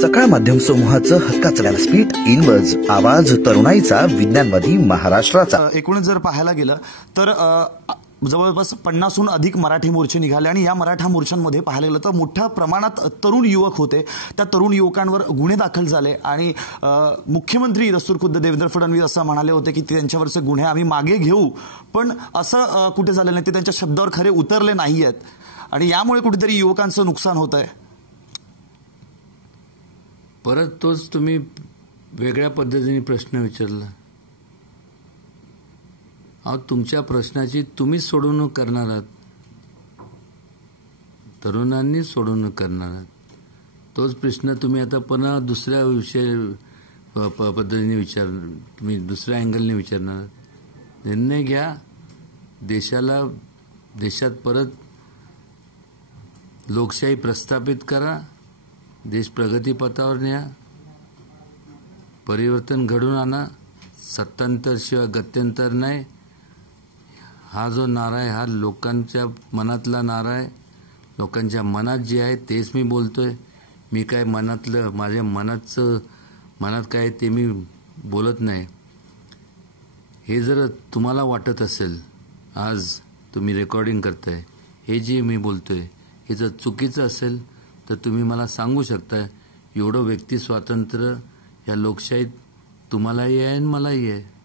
सकाळ माध्यम समूहाचं हक्काचं व्यासपीठ इनवर्ज आवाज तरुणाईचा विज्ञानवादी महाराष्ट्राचा. एकूणच जर पाहायला गेलं तर जवळपास पन्नासहून अधिक मराठी मोर्चे निघाले आणि या मराठा मोर्चांमध्ये पाहायला गेलं तर मोठ्या प्रमाणात तरुण युवक होते. त्या तरुण युवकांवर गुन्हे दाखल झाले आणि मुख्यमंत्री दस्तूरखुद्द देवेंद्र फडणवीस असं म्हणाले होते की त्यांच्यावरचे गुन्हे आम्ही मागे घेऊ. पण असं कुठे झालं नाही ते त्यांच्या शब्दावर खरे उतरले नाही आहेत आणि यामुळे कुठेतरी युवकांचं नुकसान होत आहे परत तोच तुम्ही वेगळ्या पद्धतीने प्रश्न विचारला. अहो तुमच्या प्रश्नाची तुम्हीच सोडवणूक करणार आहात. तरुणांनी सोडवणूक करणार आहात. तोच प्रश्न तुम्ही आता पुन्हा दुसऱ्या विषय प- पद्धतीने विचार तुम्ही दुसऱ्या अँगलने विचारणार आहात. निर्णय घ्या. देशाला देशात परत लोकशाही प्रस्थापित करा. देश प्रगतीपथावर न्या परिवर्तन घडून आणा सत्तांतर शिवाय गत्यंतर नाही. हा जो नारा आहे हा लोकांच्या मनातला नारा आहे. लोकांच्या मनात जे आहे तेच मी बोलतो आहे मी काय मनातलं माझ्या मनाचं मनात काय आहे ते मी बोलत नाही. हे जर तुम्हाला वाटत असेल आज तुम्ही रेकॉर्डिंग करताय हे जे मी बोलतो आहे हे जर चुकीचं असेल तर तुम्ही मला सांगू शकता एवढं व्यक्ती स्वातंत्र्य या लोकशाहीत तुम्हालाही आहे आणि मलाही आहे.